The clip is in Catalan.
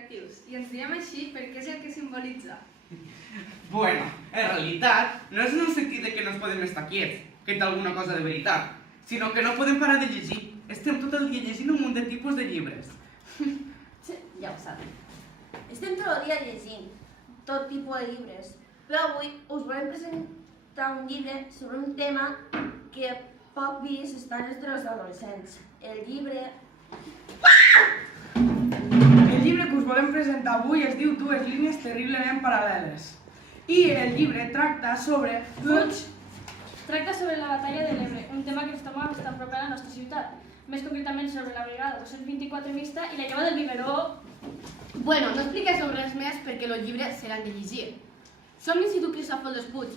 hiperactius i ens diem així perquè és el que simbolitza. Bueno, en realitat, no és en el sentit de que no podem estar quiets, que té alguna cosa de veritat, sinó que no podem parar de llegir. Estem tot el dia llegint un munt de tipus de llibres. Sí, ja ho saben. Estem tot el dia llegint tot tipus de llibres, però avui us volem presentar un llibre sobre un tema que poc vist està entre els adolescents. El llibre que us volem presentar avui es diu Dues línies terriblement paral·leles. I el llibre tracta sobre... Tracta sobre la batalla de l'Ebre, un tema que ens troba bastant proper a la nostra ciutat. Més concretament sobre la brigada 224 mixta i la lleva del biberó. Bueno, no expliqueu res més perquè els llibres seran de llegir. Som l'Institut Cristòfol Despuig.